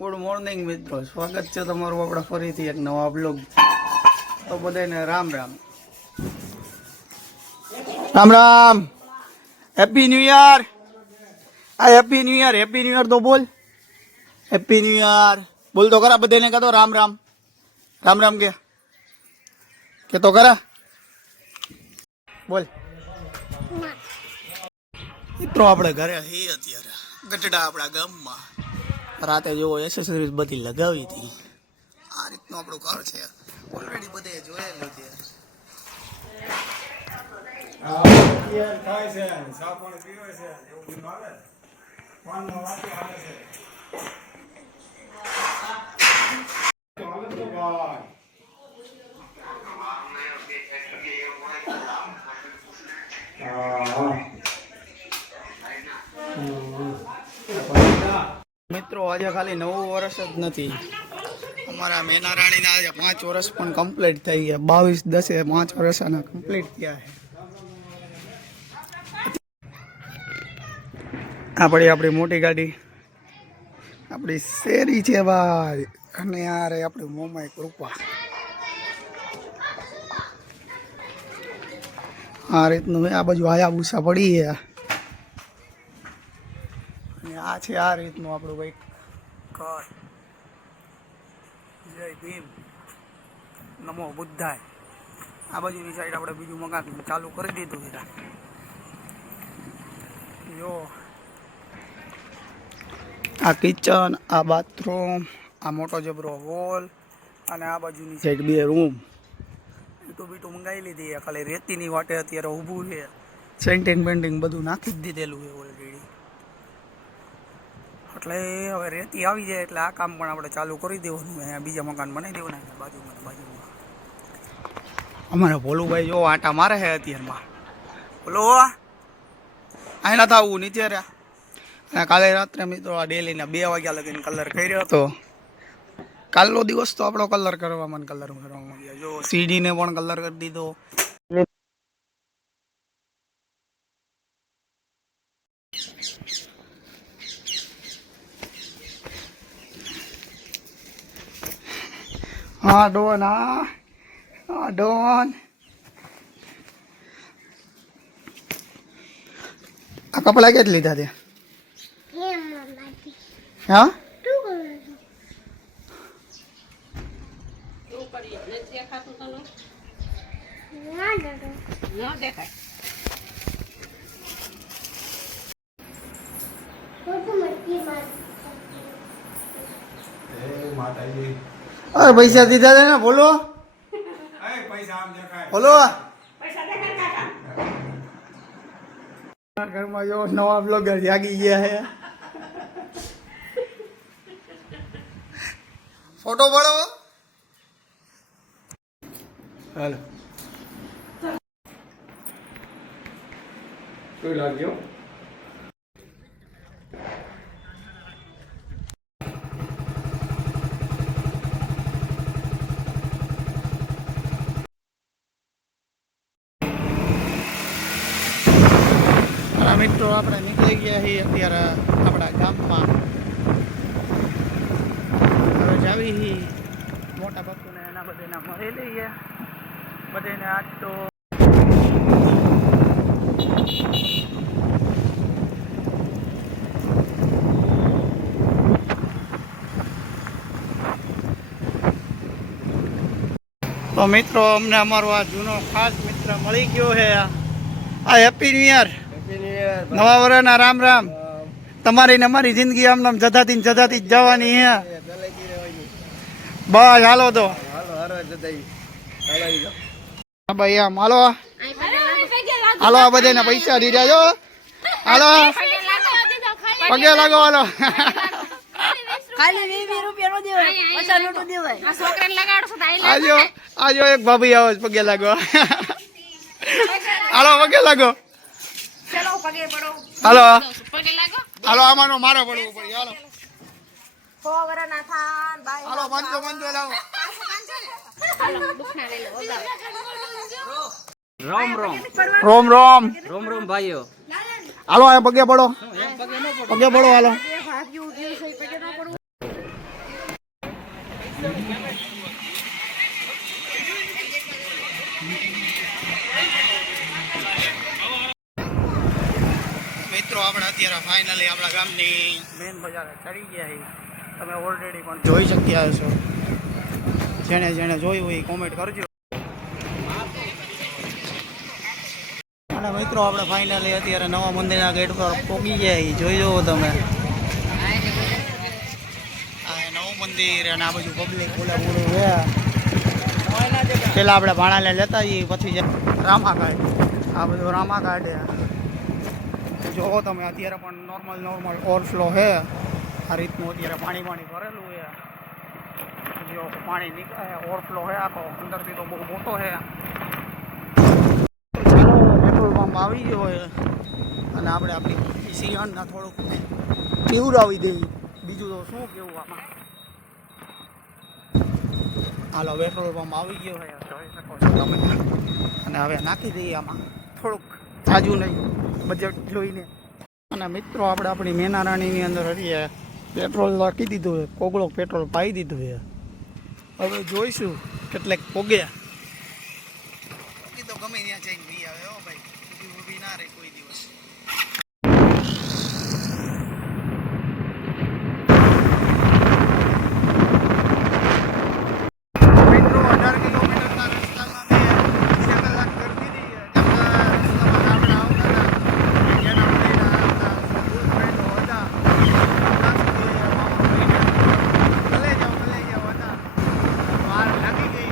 Good morning મિત્રો, સ્વાગત છે તમારું આપણા ફરીથી એક નવા બ્લોગ. તો બધાને Ram Ram Ram Ram. Happy new year. આ happy new year, happy new year તો બોલ. હેપી ન્યુ યર બોલ તો ખરા બધાને. કહો રામ રામ રામ રામ કે તો ખરા બોલ. મિત્રો આપણે ઘરે છીએ અત્યારે ગઢડા આપણા ગામમાં. રાતે જેવો એસેસરીઝ બધી લગાવી હતી. આ રીતનું આપણું ઘર છે. ઓલરેડી બધે જોયેલું છે. મિત્રો આજે ખાલી 9 વર્ષ જ નથી, અમારા મેના રાણીના આજે 5 વર્ષ પણ કમ્પ્લીટ થઈ ગયા. 22/10 5 વર્ષના કમ્પ્લીટ થયા છે. આપણી મોટી ગાડી, આપણી શેરી છે ભાઈ. અને યાર આપણી મોમાઈ કૃપા. આ રીતનું આ બાજુ આયા પડી છે. અને આ છે આ રીતનું આપણું કંઈક ઘર. જય ભીમ, નમો બુદ્ધાય. આ બાજુની સાઈડ આપણે બીજું મકાન ચાલુ કરી દીધું છે. જો આ કિચન, આ બાથરૂમ, આ મોટો જબરો હોલ, અને આ બાજુની સાઈડ 2 રૂમ. બીટું મંગાવી લીધી. ખાલી રેતીની વાટે અત્યારે ઊભું છે. સેન્ટિંગ પેન્ટિંગ બધું નાખી જ દીધેલું છે ઓલરેડી. એટલે હવે રેતી આવી જાય એટલે આ કામ પણ આપણે ચાલુ કરી દેવાનું. અહીંયા બીજા મકાન બનાવી દેવાના બાજુમાં. અમારે ભોલુભાઈ જો આટા મારે છે અત્યારમાં. બોલો અહીં નથી આવવું, નીચે રહ્યા. અને કાલે રાત્રે મિત્રો આ ડેલીના 2 વાગ્યા લગીને કલર કર્યો હતો. કાલનો દિવસ તો આપણો કલર કરવામાં ગયા. જો સીડીને પણ કલર કરી દીધો. હા ડોન, હા ડોન. આ કપડા કેટલી લીધા તે? હા અરે પૈસા દીધા છે ને, બોલો બોલો. ઘરમાં જો નવા બ્લોગર જાગી ગયા છે. ફોટો પાડો. હાલો કોઈ લાગ્યો. મિત્રો આપણે નીકળી ગયા છીએ અત્યારે આપણા ગામમાં. હવે જાવી હી મોટા બાપુને એના બધાના મળી લઈએ. બધાને આજ તો મિત્રો અમને અમારો આ જૂનો ખાસ મિત્ર મળી ગયો છે. આ હેપી ન્યુ યર, નવા વર્ષના રામ રામ. તમારી ને અમારી જિંદગી આમ નામ જતાતી જ જવાની હે. બસ હાલો તો ભાઈ આમ હાલો હાલો. આ બધાને પૈસા દીધા જો. હાલો પગે લાગો. હાલો આજો એક ભાભી આવો પગે લાગો. હાલો પગે લાગો. હાલો હાલો આમાંનો મારો પડવું પડે. હાલો હાલો મંજો લાવો. રોમ રોમ રોમ રોમ રોમ રોમ ભાઈઓ. હાલો પગે પડો, પગે પડો. હાલો અત્યારે ફાઇનલી આપણા ગામની મેન બજારે ચડી ગયા છે. તમે ઓલરેડી પણ જોઈ શક્યા હશો. જેણે જેણે જોયું હોય કોમેન્ટ કરજો. અને મિત્રો આપણે ફાઇનલી અત્યારે નવા મંદિરના ગેટ પર પહોંચી ગયા. જોઈ જુઓ તમે, આ નવું મંદિર અને આ બધું પબ્લિક બોલે બોલું છે. પેલા આપણે ભાણાને લેતા જઈએ, પછી રામાઘાટ. આ બધું રામાઘાટ છે. જોવો તમે અત્યારે પણ નોર્મલ ઓવરફ્લો છે. આ રીતનું અત્યારે પાણી ભરેલું છે. જો પાણી નીકળે ઓવરફ્લો છે. આખો અંદરથી તો બહુ મોટો છે. ચાલો પેટ્રોલ પંપ આવી ગયો હોય અને આપણે આપણી સિયાણના થોડુંક પીવડાવી દેવી. બીજું તો શું કેવું આમાં. હાલો પેટ્રોલ પંપ આવી ગયો હોય, જોઈ શકો છો તમે. અને હવે નાખી દઈએ આમાં થોડુંક, તાજું નહીં, બજેટ જોઈને. અને મિત્રો આપણે આપણી મેનારાણીની અંદર હરીએ પેટ્રોલ નાખી દીધું છે. કોગળો પેટ્રોલ પાઈ દીધું છે. હવે જોઈશું કેટલેક પોગ્યા. તો ગમે ત્યાં જઈને પી આવે હો ભાઈ, ઊભી ના રહે કોઈ દિવસ. મિત્રો 18 કિલોમીટરના રસ્તામાં મેં 2 કલાક કરી દીધી. રસ્તામાં આપણે આવતા હતા એના મહિના હતા ફ્રેન્ડો હતા. ભલે જાઓ હતા. વાર લાગી ગઈ.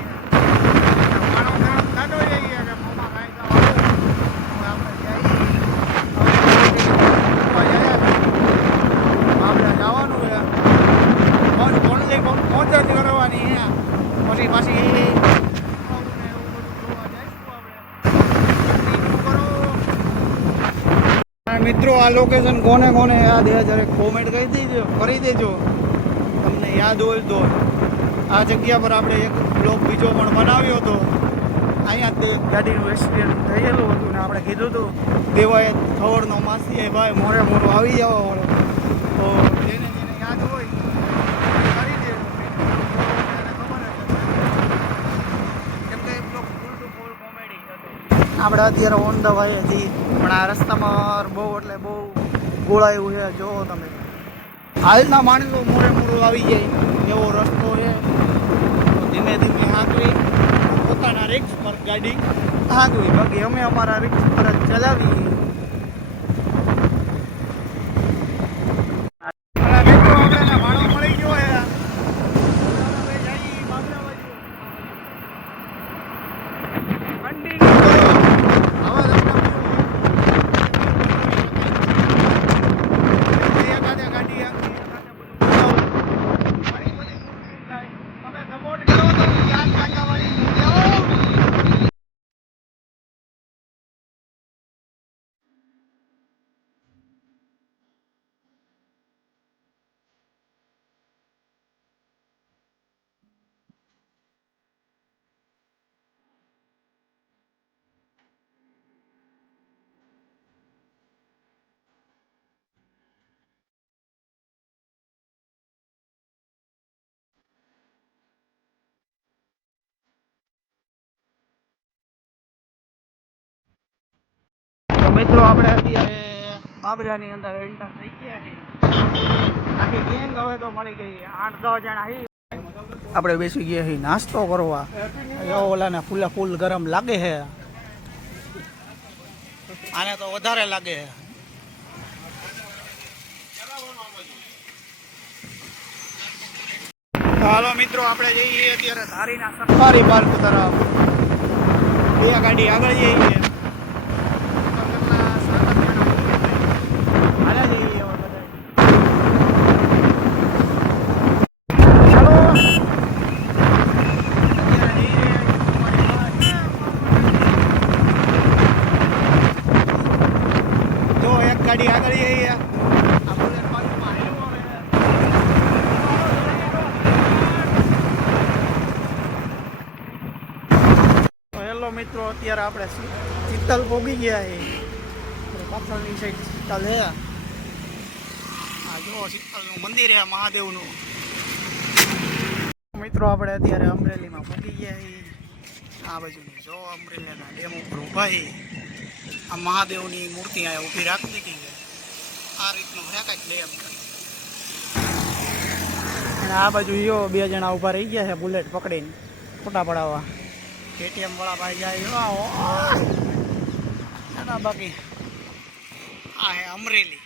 મિત્રો આ લોકેશન કોને કોને યાદ છે જરા કોમેન્ટ કરી દેજો. તમને યાદ હોય તો. આ જગ્યા પર આપણે એક બ્લોગ બીજો પણ બનાવ્યો હતો. અહીંયા તે ગાડીનું એક્સિડન્ટ થયેલું હતું ને આપણે કીધું હતું દેવાય ખવડનો માસી ભાઈ મોરે મોરો આવી જવા વાળો. તો જેને જેને યાદ હોય કરી દે. કેમ કે એ બ્લોગ ફૂલ ટુ ફૂલ કોમેડી હતો. આપણે અત્યારે ઓન ધ વે હતી પણ આ રસ્તામાં બહુ એટલે બહુ ગોળાયું છે. જોવો તમે, હાલના માણસો મોરે મોડું આવી જાય એવો રસ્તો છે. તો ધીમે ધીમે હાંકવી, પોતાના રિક્સ પર ગાડી હાંકવી. બાકી અમે અમારા રિક્સ પર જ ચલાવી. મિત્રો આપણે ભાડો મળી ગયો છે. મિત્રો આપણે અત્યારે બાબરાની અંદર એન્ટર થઈ ગયા છીએ. આખી ગેંગ હવે તો મળી ગઈ. 8-10 જણા આપણે બેસી ગયા છીએ નાસ્તો કરવા. ઓલાને ફૂલ ગરમ લાગે છે. આને તો વધારે લાગે છે. હાલો મિત્રો આપણે જઈએ અત્યારે ધારીના સફારી પાર્ક તરફ. 2 ગાડી આગળ જઈએ. ગાડી આગળ જઈએ. હેલો મિત્રો, અત્યારે આપણે શીતલ પોગી ગયા છે. પાછળની સાઈડ શીતલ છે. આ જો શીતલનું મંદિર છે મહાદેવનું. મિત્રો આપણે અત્યારે અમરેલીમાં પોગી ગયા છીએ. આ બાજુ જો અમરેલીના ડેમ ઉપર ઊભા છે. આ મહાદેવની મૂર્તિ અહીંયા ઊભી રાખી દીધી છે. આ રીતનું છે કંઈક ડેમ. અને આ બાજુ યો 2 જણા ઊભા રહી ગયા છે બુલેટ પકડીને ફોટા પડાવવા. KTM વાળા ભાઈ જાય એના બાકી આ હે અમરેલી.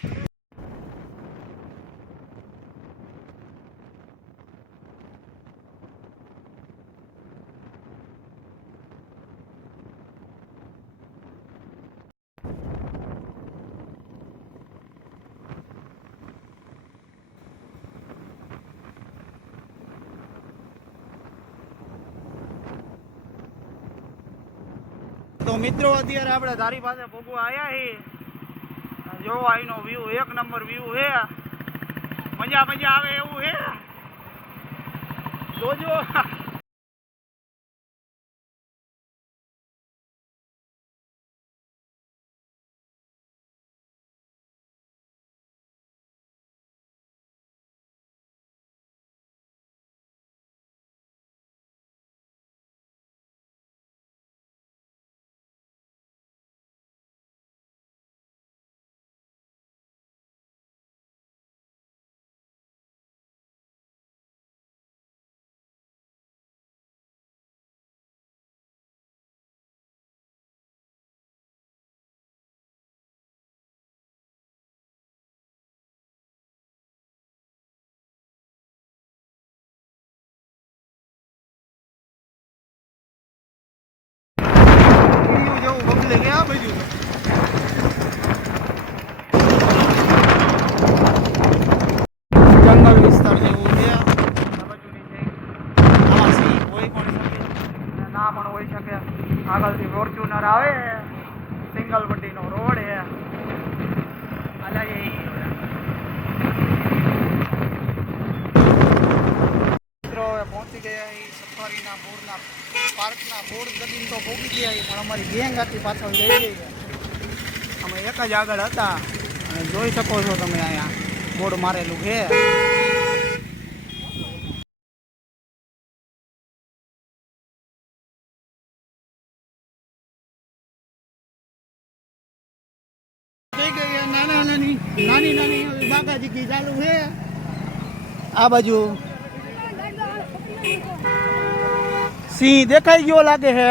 તો મિત્રો અત્યારે આપણે ધારી પાસે ભોગવા આવ્યા છીએ. જો અહીંનો વ્યૂ 1 નંબર વ્યૂ છે. મજા આવે એવું છે. જોજો. બગલે ગયા બધું. જંગલ વિસ્તાર જેવું છે. આ બાજુની છે આમાં સિંહ હોય પણ શકે ના પણ હોઈ શકે. આગળથી ફોર્ચ્યુનર આવે. સિંગલ પટ્ટીનો રોડ છે. હાલા જઈ મિત્રો પહોંચી ગયા એ સફારીના બોર્ડના પાર્કના બોર્ડ લગીને તો પહોંચી ગયા પણ અમારી ગેંગ આખી પાછળ જઈ ગઈ છે. અમે એક જ આગળ હતા અને જોઈ શકો છો તમે અહીંયા બોર્ડ મારેલું છે. નાની બાગાજી ચાલુ છે. આ બાજુ સિંહ દેખાઈ ગયો લાગે છે.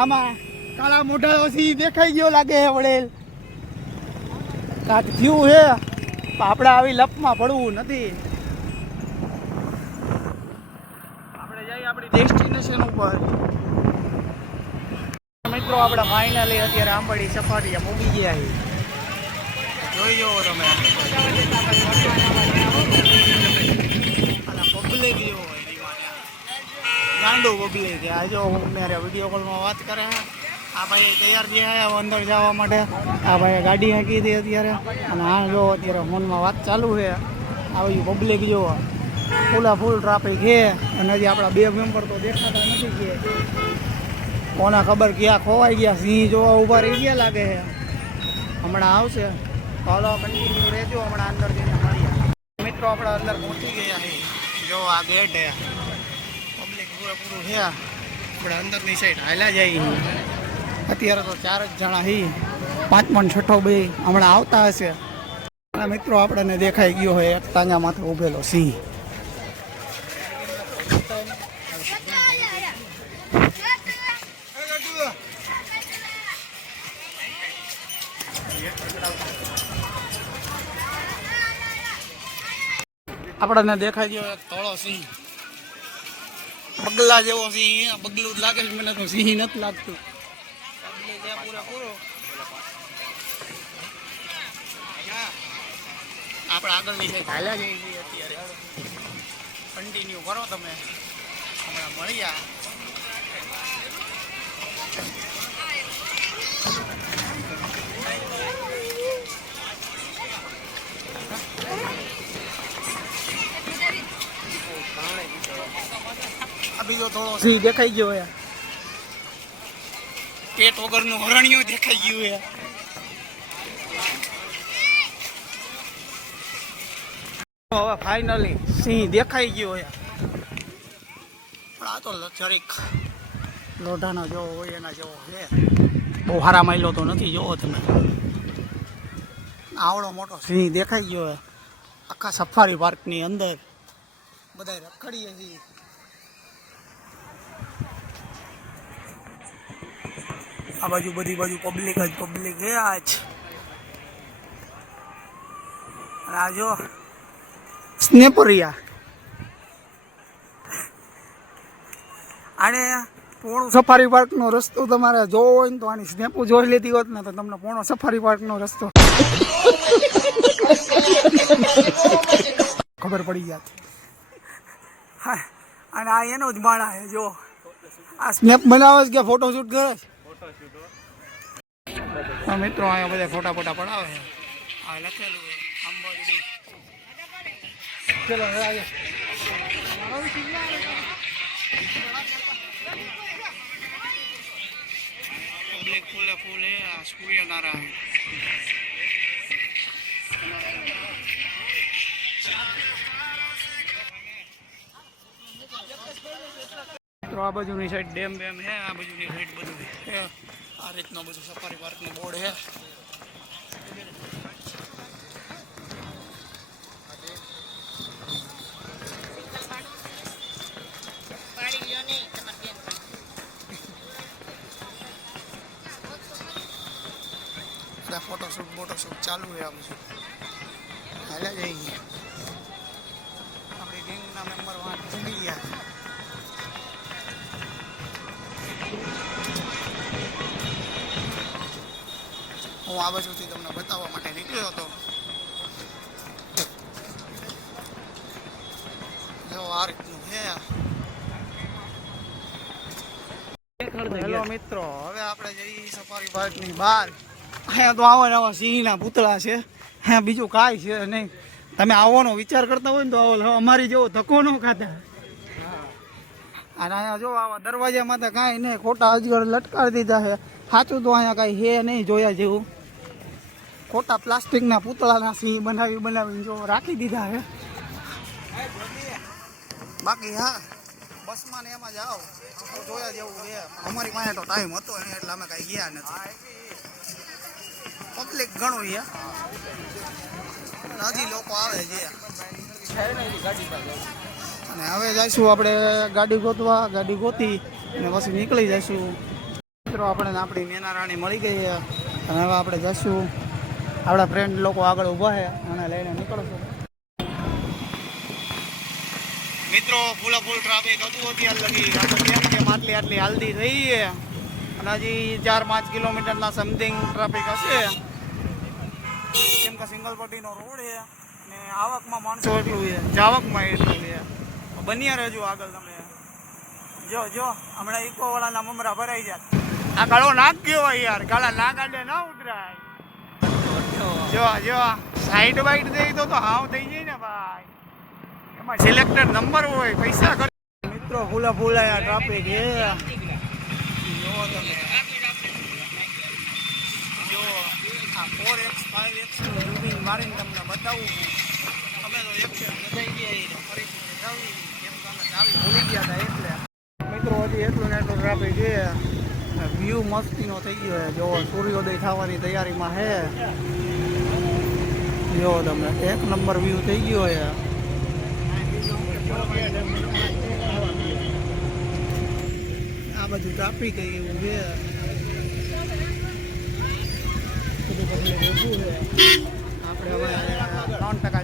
આમાં કાળા મોઢાનો સિંહ દેખાઈ ગયો લાગે છે. વડેલ કાંક થયું છે. આપણે આવી લપમાં પડવું નથી. આપણે જઈએ આપણી ડેસ્ટિનેશન ઉપર. મિત્રો આપણે ફાઇનલી અત્યારે આંબાડી સફારી મૂકી ગયા છીએ. જોઈ જુઓ તમે પબ્લિક જેવો ગાંડો પબ્લિક. આ જો મારે વિડીયો કોલમાં વાત કરે. આ ભાઈ તૈયાર થયા અંદર જવા માટે. આ ભાઈ ગાડી હાંકી હતી અત્યારે. અને આ જો અત્યારે ફોનમાં વાત ચાલુ છે. આ બધું પબ્લિક જો ફૂલ ટ્રાફિક છે. અને હજી આપણા 2 મેમ્બર તો દેખાતા નથી. કે કોના ખબર ક્યાં ખોવાઈ ગયા. સિંહ જોવા ઊભા રહી ગયા લાગે છે. હમણાં આવશે. ફોલો કન્ટિન્યુ રહેજો. હમણાં અંદર જઈને મળીએ. મિત્રો આપણે અંદર પહોંચી ગયા છે. જો આ ગેટ છે. પબ્લિક પૂરેપૂરું છે. આપણે અંદરની સાઈડ હાલ્યા જઈએ. અત્યારે તો 4 જ જણા છીએ. 5મો ને 6ઠો બે હમણાં આવતા હશે. અને મિત્રો આપણને દેખાઈ ગયો હોય એક ટાંગા માથે ઊભેલો સિંહ. આપણને દેખાઈ ગયો એક ધોળો સિંહ. બગલા જેવો સિંહ. બગલું જ લાગે છે મને તો. સિંહ નથી લાગતું. આપણે આગળની સાઈડ હાલ્યા જઈએ છીએ અત્યારે. કન્ટિન્યુ કરો તમે. હમણાં મળ્યા. આ બીજો થોડો સિંહ દેખાઈ ગયો હે. પેટ વગરનું હરણિયું દેખાઈ ગયું હે. હવે ફાઇનલી સિંહ દેખાઈ ગયો હે. પણ આ તો જરીક લોઢાનો જેવો હોય એના જેવો છે. બહુ સારા માયલો તો નથી. જોવો તમે આવડો મોટો સિંહ દેખાઈ ગયો હે આખા સફારી પાર્કની અંદર બધા રખડીએ છીએ. આ બાજુ બધી બાજુ પબ્લિક જ પબ્લિક હે આજ. અને આ જો સ્નેપરિયા આને પૂર્ણ સફારી પાર્કનો રસ્તો તમારે જોવો હોય ને તો આની સ્નેપો જોઈ લેતી હોત ને તો તમને પૂર્ણ સફારી પાર્કનો રસ્તો ખબર પડી જાત. હા અને આ એનો જ માણા છે જો આ સ્નેપ બનાવે છે કે ફોટોશૂટ કરે છે. હા મિત્રો અહીંયા બધા ફોટા પડાવે છે. આ લખેલું છે અંબાડી. ચલો આજે પબ્લિક ફૂલે ફૂલે આ સૂર્યનારાયણ મિત્રો આ બાજુની સાઈડ ડેમ બેમ હે આ બાજુની સાઈડ બધું હે આ રીતનો બધું સફારી પાર્કનું બોર્ડ હે. ફોટોશૂટ ચાલુ છે આ બધું હાલે જઈએ. આપણી ગેંગના મેમ્બર વાંચ ભૂલી ગયા. હું આ બાજુથી તમને બતાવવા માટે નીકળ્યો હતો. જો આ રીતનું છે. હેલો મિત્રો, હવે આપણે જઈએ સફારી પાર્કની બહાર. અહીંયા તો આવા સિંહના પૂતળા છે, હા બીજું કાંઈ છે નહીં. તમે આવવાનો વિચાર કરતા હોય ને તો આવો, અમારી જેવો ધક્કો ન ખાતા. અને અહીંયા જો આવા દરવાજામાં તો કાંઈ નહીં, ખોટા અજગર લટકાવી દીધા છે. સાચું તો અહીંયા કાંઈ છે નહીં જોયા જેવું. ખોટા પ્લાસ્ટિકના પૂતળાના સિંહ બનાવીને જો રાખી દીધા છે. બાકી હા બસમાં ને એમાં જાઓ તો જોયા જેવું છે. અમારી પાસે તો ટાઈમ હતો ને એટલે અમે કાંઈ ગયા નથી. પબ્લિક ઘણું છે, હજી લોકો આવે છે. અને હવે જઈશું આપણે ગાડી ગોતવા. ગાડી ગોતી અને પછી નીકળી જઈશું. મિત્રો આપણે આપણી મેનારાણી મળી ગઈ છે અને હવે આપણે જઈશું. આપણા ફ્રેન્ડ લોકો આગળ ઊભા છે અને લઈને નીકળશું. મિત્રો ફૂલ ટ્રાફિક હતું અત્યાર લગી. આપણે કેમ આટલી હાલતી થઈ છે અને હજી 4-5 કિલોમીટરના સમથિંગ ટ્રાફિક હશે. કેમ કે સિંગલ પટ્ટીનો રોડ છે અને આવકમાં માણસો એટલું છે, જાવકમાં એટલું છે. બન્યા રહેજો આગળ તમે. જો હમણાં ઇકોવાળાના મમરા ભરાઈ જાય. આ કાળો નાક ગયો હોય યાર, કાળા નાક આડે ના ઉતરાય. જો સાઈડ વાઈડ દઈ તો હાવ થઈ જાય ને ભાઈ. એમાં સિલેક્ટેડ નંબર હોય, પૈસા ખર્ચ. મિત્રો ફૂલા ટ્રાફિક છે. જો તમે જો આ 4x 5x નું ઝૂમિંગ મારીને તમને બતાવું છું. અમે તો એક્શન બધાઈ ગયા ફરીથી ચાવી કેમ કે અમે ચાવી ભૂલી ગયા હતા એટલે. મિત્રો હજી એટલું ને એટલું ટ્રાફિક છે. વ્યૂ મસ્તીનો થઈ ગયો છે. જો સૂર્યોદય થવાની તૈયારીમાં છે. જો તમે એક નંબર વ્યૂ થઈ ગયો છે. આ બધું ટ્રાફિક એવું છે. આપણે હવે 3%